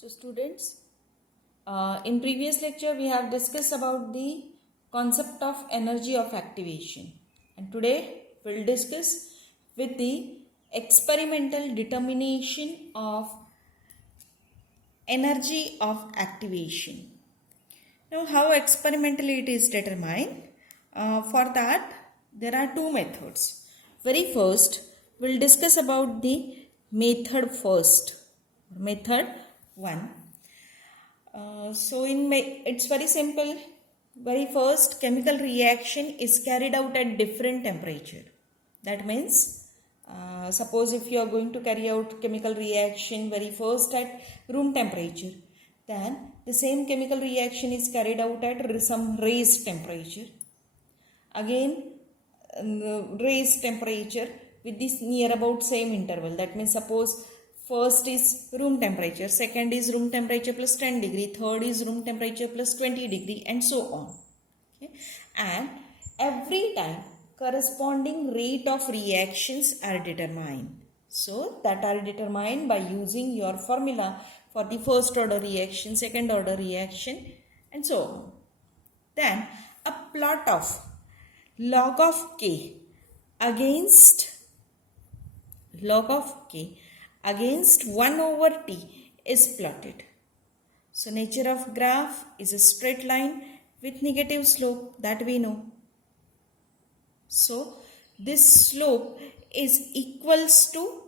So students, in previous lecture we have discussed about the concept of energy of activation, and today we'll discuss with the experimental determination of energy of activation. Now how experimentally it is determined? For that there are two methods. Very first we'll discuss about the method 1. It's very simple. Very first chemical reaction is carried out at different temperature. That means suppose if you are going to carry out chemical reaction very first at room temperature, then the same chemical reaction is carried out at some raised temperature. Again raised temperature with this near about same interval. That means suppose first is room temperature, second is room temperature plus 10 degree, third is room temperature plus 20 degree, and so on. Okay? And every time corresponding rate of reactions are determined. So that are determined by using your formula for the first order reaction, second order reaction, and so on. Then a plot of log of K against 1 over T is plotted. So nature of graph is a straight line with negative slope, that we know. So this slope is equals to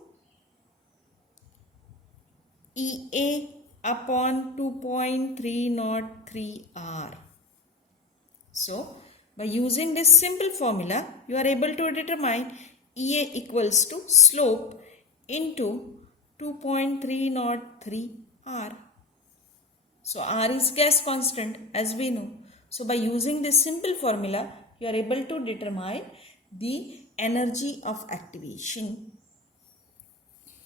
EA upon 2.303 R. So by using this simple formula, you are able to determine EA equals to slope into 2.303 R. So R is gas constant, as we know. So by using this simple formula, you are able to determine the energy of activation.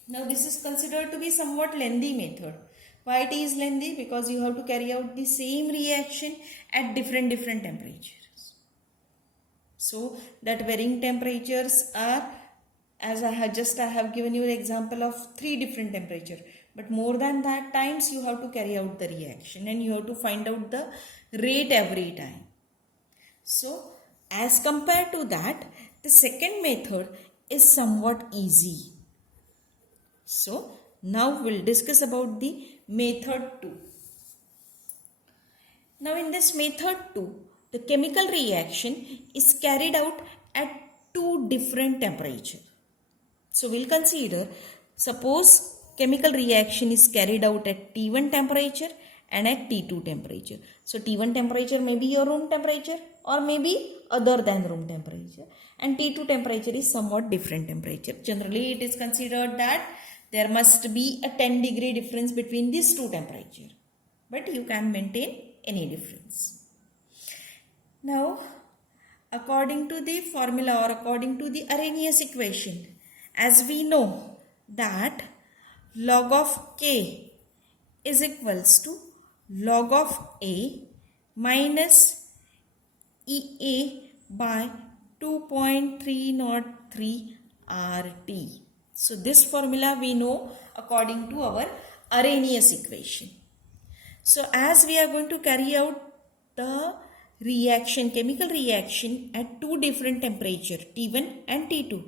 Now this is considered to be somewhat lengthy method. Why it is lengthy? Because you have to carry out the same reaction at different temperatures. So that varying temperatures are, as I have given you an example of 3 different temperatures. But more than that times you have to carry out the reaction and you have to find out the rate every time. So as compared to that, the second method is somewhat easy. So now we'll discuss about the method 2. Now in this method 2, the chemical reaction is carried out at 2 different temperatures. So we'll consider, suppose chemical reaction is carried out at T1 temperature and at T2 temperature. So T1 temperature may be your room temperature or maybe other than room temperature, and T2 temperature is somewhat different temperature. Generally it is considered that there must be a 10 degree difference between these two temperatures, but you can maintain any difference. Now according to the formula or according to the Arrhenius equation, as we know that log of K is equals to log of A minus EA by 2.303 RT. So this formula we know according to our Arrhenius equation. So as we are going to carry out the reaction, chemical reaction at 2 different temperatures, T1 and T2.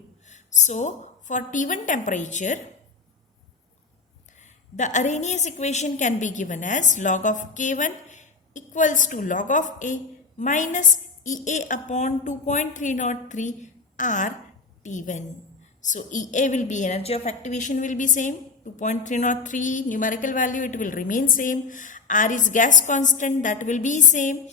So for T1 temperature, the Arrhenius equation can be given as log of K1 equals to log of A minus EA upon 2.303 R T1. So EA will be, energy of activation will be same, 2.303 numerical value, it will remain same. R is gas constant, that will be same.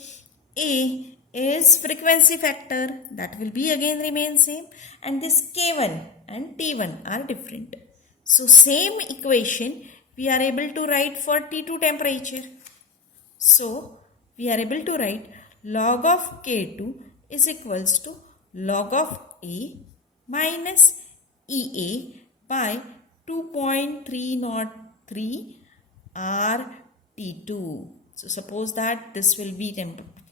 A is frequency factor, that will be again remain same, and this K1 and T1 are different. So same equation we are able to write for T2 temperature. So we are able to write log of K2 is equals to log of A minus EA by 2.303 R T2. So suppose that this will be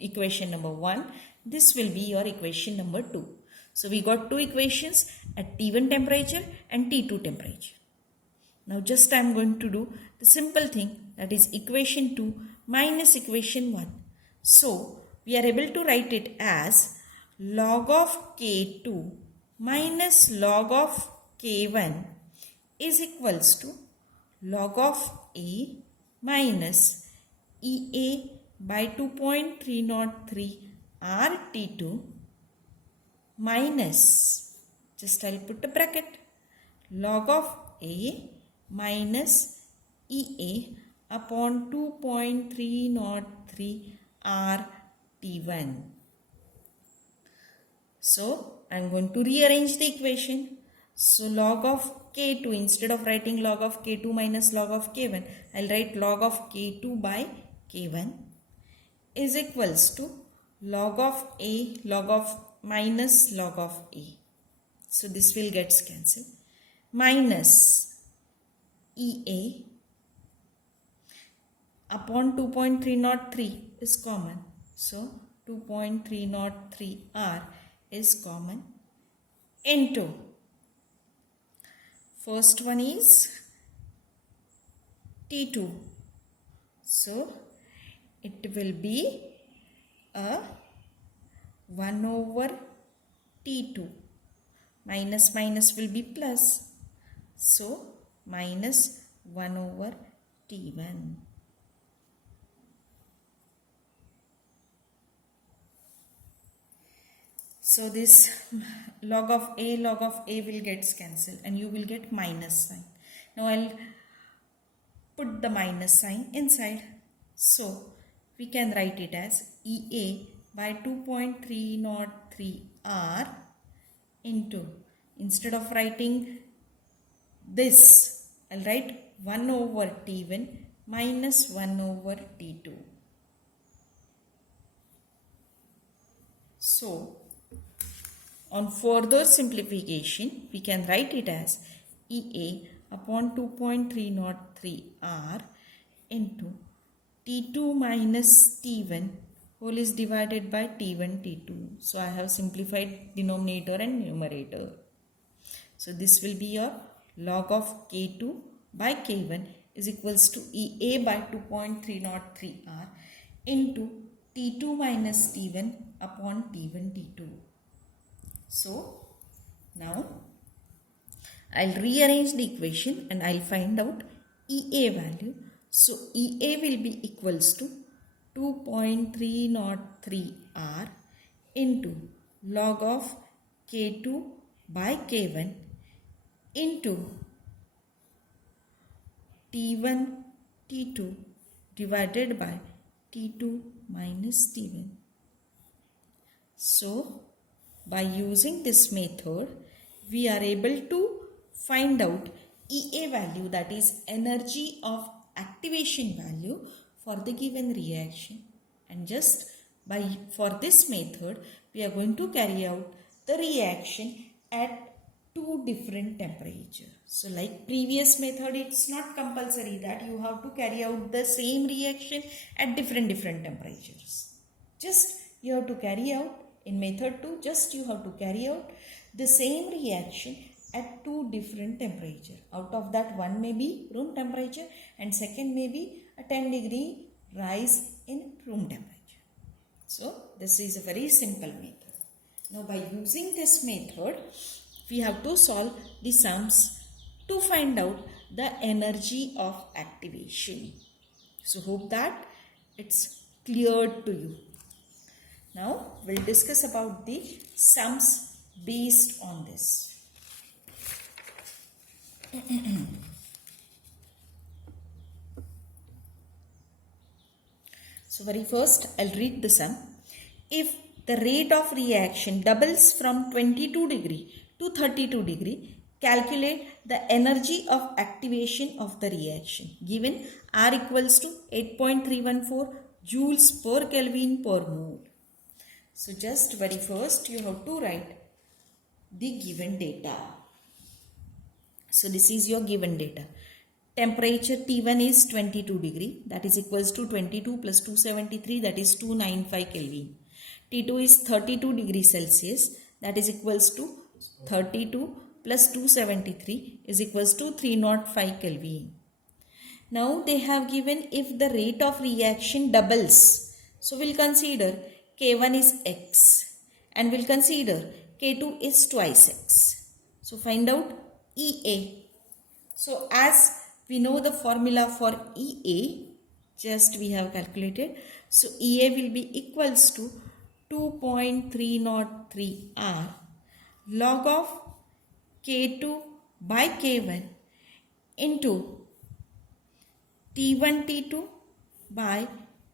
equation number 1, this will be your equation number 2. So we got 2 equations at T1 temperature and T2 temperature. Now just I am going to do the simple thing. that is equation 2 minus equation 1. So, we are able to write it as log of K2 minus log of K1 is equals to log of A minus EA by 2.303 RT2 minus, just I'll put a bracket, log of A minus EA upon 2.303 RT1. So, I am going to rearrange the equation. So, log of K2, instead of writing log of K2 minus log of K1, I will write log of K2 by K1 is equals to log of A, log of minus log of A. So, this will get cancelled. Minus EA upon 2.303 is common. So, 2.303 R is common into, first one is T2. So, it will be a 1 over T2. Minus minus will be plus. So, minus 1 over T1. So, this log of A will get cancelled and you will get minus sign. Now, I will put the minus sign inside. So, we can write it as EA by 2.303 R into, instead of writing this, I will write 1 over T1 minus 1 over T2. So, on further simplification, we can write it as EA upon 2.303 R into T2 minus T1 whole is divided by T1 T2. So, I have simplified denominator and numerator. So, this will be your log of K2 by K1 is equals to EA by 2.303 R into T2 minus T1 upon T1 T2. So, now I will rearrange the equation and I will find out EA value. So, EA will be equals to 2.303 R into log of K2 by K1 into T1 T2 divided by T2 minus T1. So, by using this method, we are able to find out EA value, that is energy of activation value for the given reaction. And just for this method, we are going to carry out the reaction at two different temperatures. So, like previous method, it's not compulsory that you have to carry out the same reaction at different temperatures. Just you have to carry out, in method 2, just you have to carry out the same reaction at two different temperatures. Out of that, one may be room temperature and second may be a 10 degree rise in room temperature. So, this is a very simple method. Now, by using this method, we have to solve the sums to find out the energy of activation. So, hope that it's clear to you. Now, we'll discuss about the sums based on this. So, very first, I'll read the sum. If the rate of reaction doubles from 22 degree to 32 degree, calculate the energy of activation of the reaction. Given R equals to 8.314 joules per Kelvin per mole. So, just very first you have to write the given data. So, this is your given data. Temperature T1 is 22 degree, that is equals to 22 plus 273, that is 295 Kelvin. T2 is 32 degrees Celsius, that is equals to 32 plus 273 is equals to 305 Kelvin. Now they have given if the rate of reaction doubles. So we'll consider K1 is X and we'll consider K2 is twice X. So find out EA. So as we know the formula for EA, just we have calculated. So EA will be equals to 2.303 R log of K2 by K1 into T1 T2 by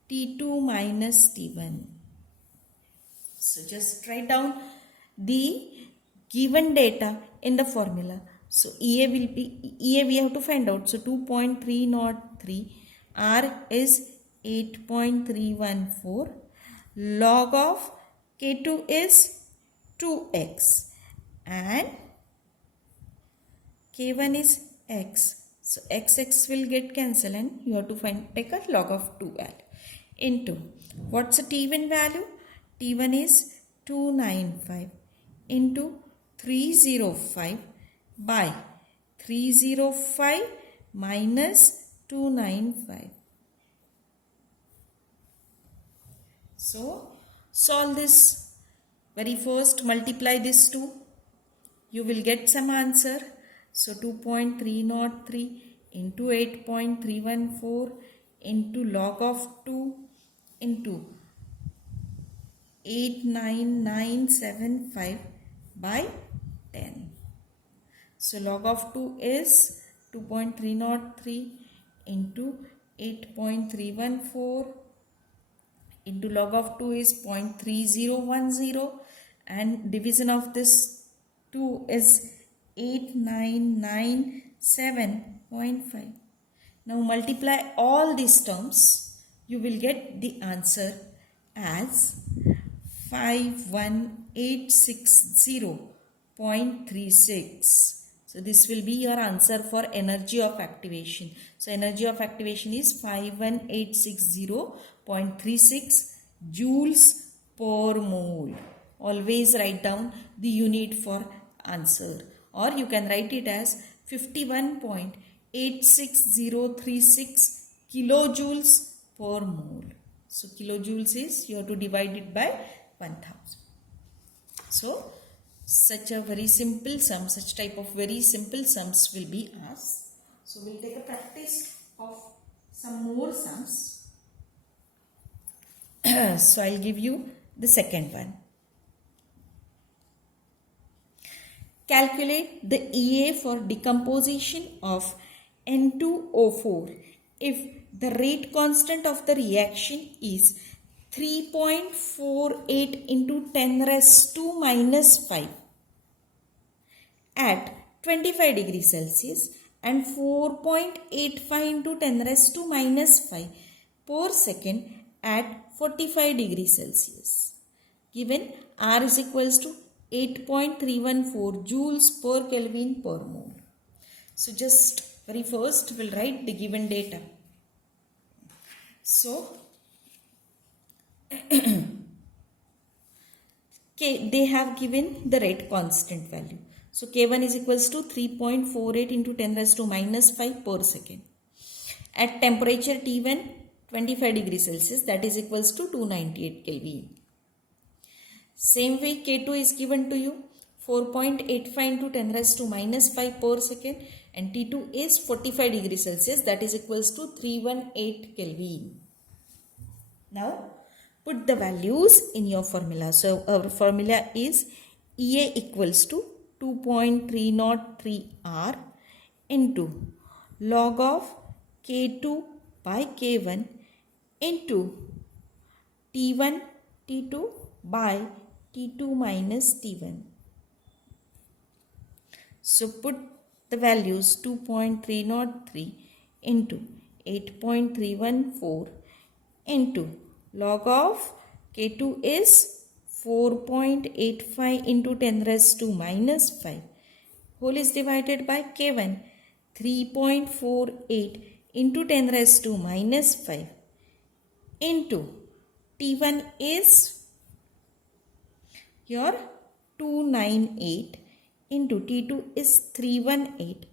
T2 minus T1. So just write down the given data in the formula. So EA we have to find out. So 2.303 R is 8.314 log of K2 is 2x and K1 is x. So x will get cancelled and you have to take a log of 2 into what's the T1 value? T1 is 295 into 305 by 305 minus 295. So solve this. Very first multiply this 2. You will get some answer. So 2.303 into 8.314 into log of 2 into 89975 by 10. So log of 2 is 2.303 into 8.314 into log of 2 is 0.3010 and division of this 2 is 8997.5. Now multiply all these terms. You will get the answer as 51860.36. So this will be your answer for energy of activation. So energy of activation is 51860.36 joules per mole. Always write down the unit for answer, or you can write it as 51.86036 kilojoules per mole. So kilojoules is you have to divide it by 1000. So such type of very simple sums will be asked. So we'll take a practice of some more sums. So I'll give you the second one. Calculate the EA for decomposition of N2O4 if the rate constant of the reaction is 3.48 into 10 raised to minus 5 at 25 degrees Celsius and 4.85 into 10 raised to minus 5 per second at 45 degrees Celsius. Given R is equals to 8.314 joules per Kelvin per mole. So just very first we'll write the given data. So they have given the rate constant value. So K1 is equals to 3.48 into 10 raised to minus 5 per second. At temperature T1 25 degrees Celsius, that is equals to 298 Kelvin. Same way K2 is given to you 4.85 into 10 raised to minus 5 per second and T2 is 45 degrees Celsius, that is equals to 318 Kelvin. Now put the values in your formula. So our formula is EA equals to 2.303 R into log of K2 by K1 into T1 T2 by T2 minus T1. So put the values 2.303 into 8.314 into log of K2 is 4.85 into 10 raised to minus 5 whole is divided by K1 3.48 into 10 raised to minus 5 into T1 is your 298 into T2 is 318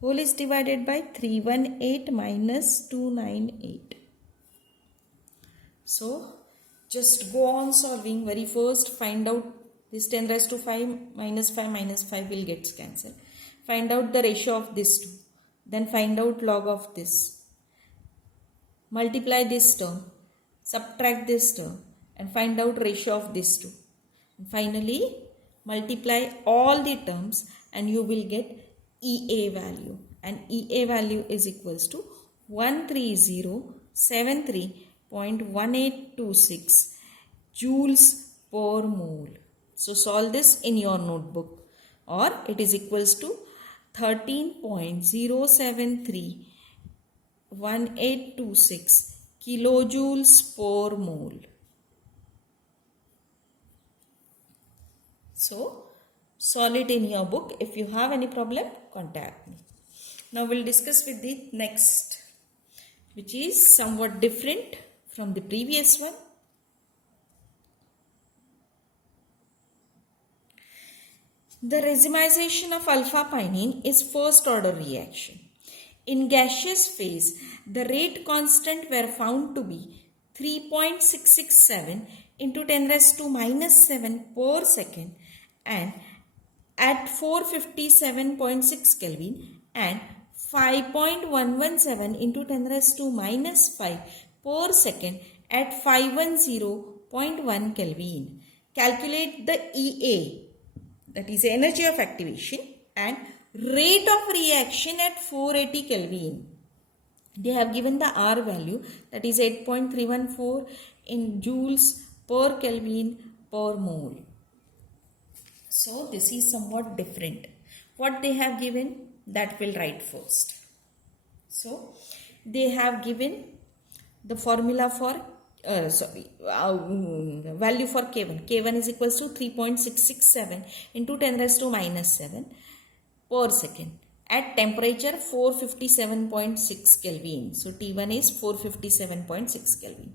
Whole is divided by 318 minus 298. So just go on solving. Very first find out this 10 raised to 5 minus 5 will get cancelled. Find out the ratio of this two. Then find out log of this. Multiply this term. Subtract this term. And find out ratio of this two. And finally multiply all the terms and you will get EA value. And EA value is equals to 13073.1826 joules per mole. So solve this in your notebook, or it is equals to 13.0731826 kilojoules per mole. So solve it in your book. If you have any problem, contact me. Now we'll discuss with the next, which is somewhat different from the previous one. The racemization of alpha-pinene is first order reaction. In gaseous phase, the rate constant were found to be 3.667 into 10 raised to minus 7 per second and at 457.6 Kelvin and 5.117 into 10 raised to minus 5 per second at 510.1 Kelvin. Calculate the EA, that is energy of activation, and rate of reaction at 480 Kelvin. They have given the R value, that is 8.314 in joules per Kelvin per mole. So this is somewhat different. What they have given, that will write first. So they have given the formula for value for K1. K1 is equals to 3.667 into 10 raised to minus 7 per second at temperature 457.6 Kelvin. So T1 is 457.6 Kelvin.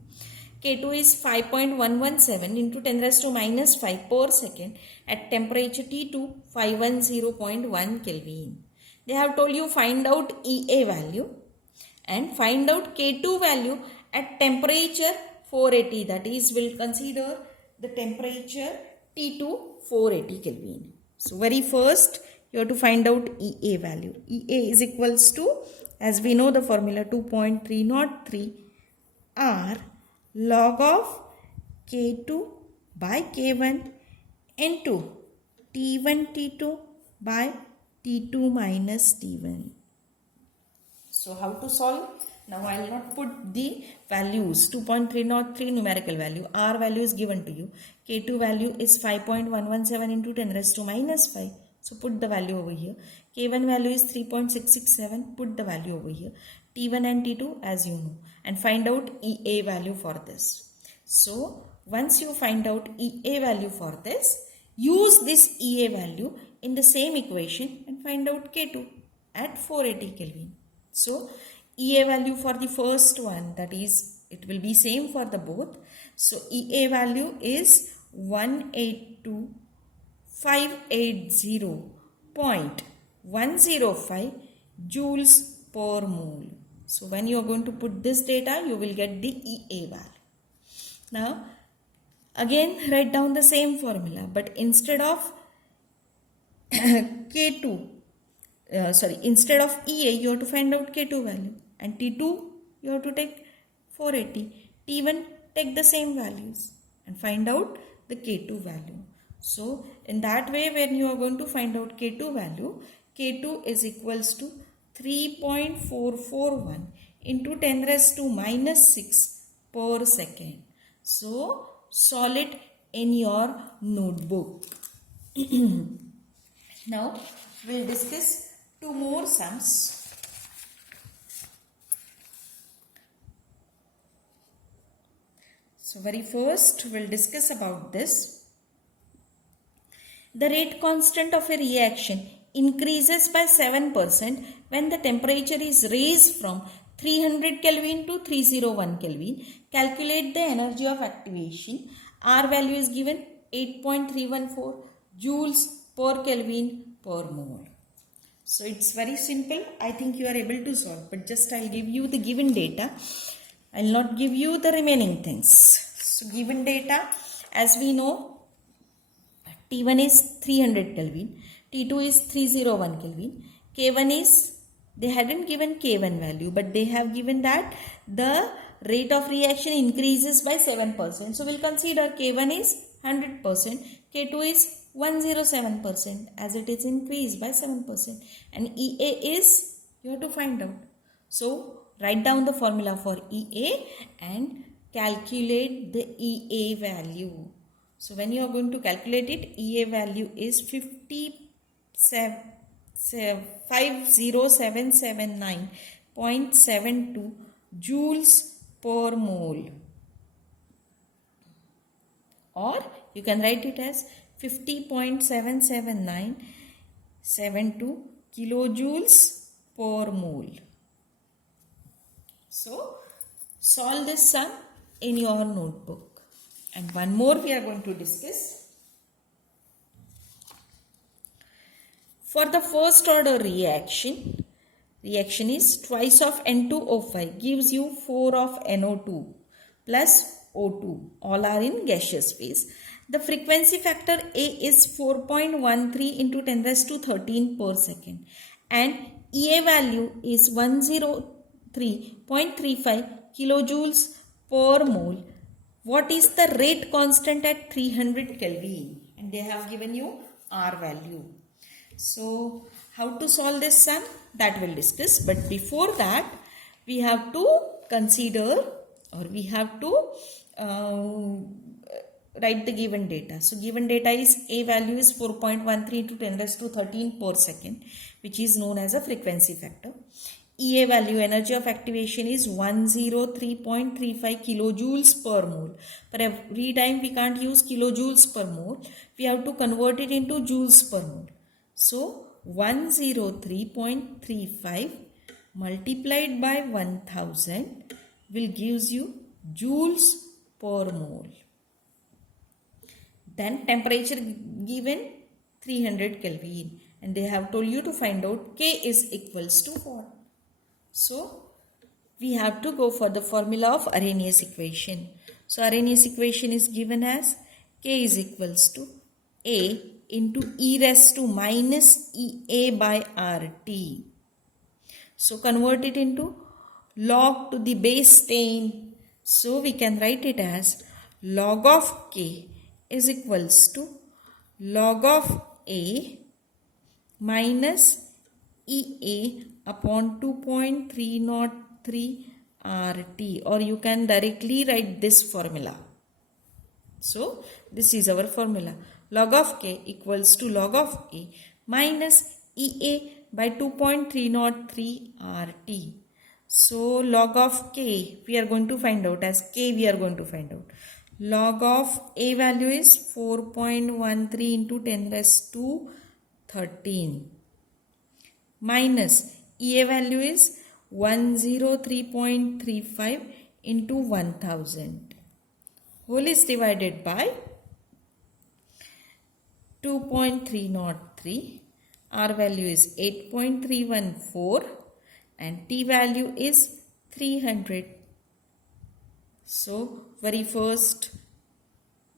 K2 is 5.117 into 10 raised to minus 5 per second at temperature T2 510.1 Kelvin. They have told you find out EA value and find out K2 value at temperature 480, that is we'll consider the temperature T2 480 Kelvin. So very first you have to find out EA value. EA is equals to, as we know the formula, 2.303 R log of K2 by K1 into T1 T2 by T2 minus T1. So how to solve? Now I will not put the values. 2.303 numerical value. R value is given to you. K2 value is 5.117 into 10 raised to minus 5. So put the value over here. K1 value is 3.667. Put the value over here. T1 and T2 as you know. And find out EA value for this. So once you find out EA value for this, use this EA value in the same equation and find out K2 at 480 Kelvin. So EA value for the first one, that is, it will be same for the both. So EA value is 182,580.105 joules per mole. So when you are going to put this data, you will get the EA value. Now again write down the same formula, but instead of instead of EA, you have to find out K2 value, and T2 you have to take 480. T1 take the same values and find out the K2 value. So in that way, when you are going to find out K2 value, K2 is equals to 3.441 into 10 raised to minus 6 per second. So solve it in your notebook. Now we'll discuss two more sums. So very first we'll discuss about this. The rate constant of a reaction increases by 7% when the temperature is raised from 300 Kelvin to 301 Kelvin. Calculate the energy of activation. R value is given 8.314 joules per Kelvin per mole. So it's very simple. I think you are able to solve, but just I'll give you the given data. I'll not give you the remaining things. So given data, as we know, T1 is 300 Kelvin, T2 is 301 Kelvin, K1 is, they hadn't given K1 value, but they have given that the rate of reaction increases by 7%. So we'll consider K1 is 100%, K2 is 107% as it is increased by 7%, and EA is, you have to find out. So write down the formula for EA and calculate the EA value. So when you are going to calculate it, EA value is 50779.72 joules per mole, or you can write it as 50.77972 kilojoules per mole. So solve this sum in your notebook. And one more we are going to discuss. For the first order reaction is twice of N2O5 gives you 4 of NO2 plus O2. All are in gaseous phase. The frequency factor A is 4.13 into 10 raised to 13 per second. And EA value is 103.35 kilojoules per mole. What is the rate constant at 300 Kelvin? And they have given you R value. So how to solve this sum? That we'll discuss. But before that, we have to consider, or we have to write the given data. So given data is A value is 4.13 into 10 raised to 13 per second, which is known as a frequency factor. EA value, energy of activation, is 103.35 kilojoules per mole. But every time we can't use kilojoules per mole, we have to convert it into joules per mole. So 103.35 multiplied by 1000 will gives you joules per mole. Then temperature given 300 Kelvin, and they have told you to find out K is equals to what. So we have to go for the formula of Arrhenius equation. So Arrhenius equation is given as K is equals to A into E raised to minus EA by RT. So convert it into log to the base 10. So we can write it as log of K is equals to log of A minus EA upon 2.303 RT, or you can directly write this formula. So this is our formula. Log of K equals to log of A minus EA by 2.303 RT. So log of K we are going to find out as K we are going to find out. Log of A value is 4.13 into 10 raised to 13 minus EA value is 103.35 into 1000. Whole is divided by 2.303. R value is 8.314 and T value is 300. So very first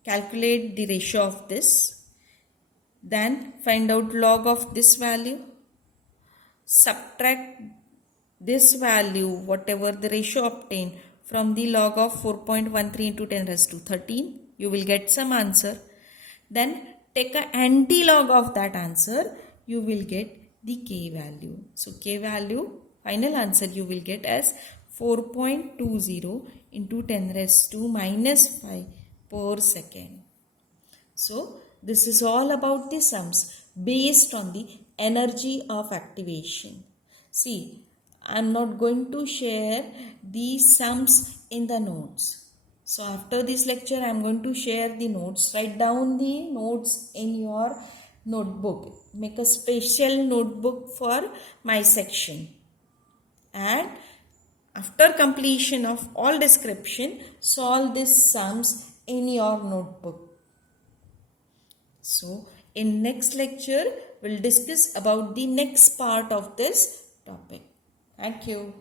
calculate the ratio of this, then find out log of this value, subtract this value whatever the ratio obtained from the log of 4.13 into 10 raised to 13, you will get some answer. Then take an anti-log of that answer, you will get the K value. So K value, final answer you will get as 4.20 into 10 raised to minus 5 per second. So this is all about the sums based on the energy of activation. See, I am not going to share these sums in the notes. So after this lecture, I am going to share the notes. Write down the notes in your notebook. Make a special notebook for my section. And after completion of all description, solve these sums in your notebook. So in next lecture, we'll discuss about the next part of this topic. Thank you.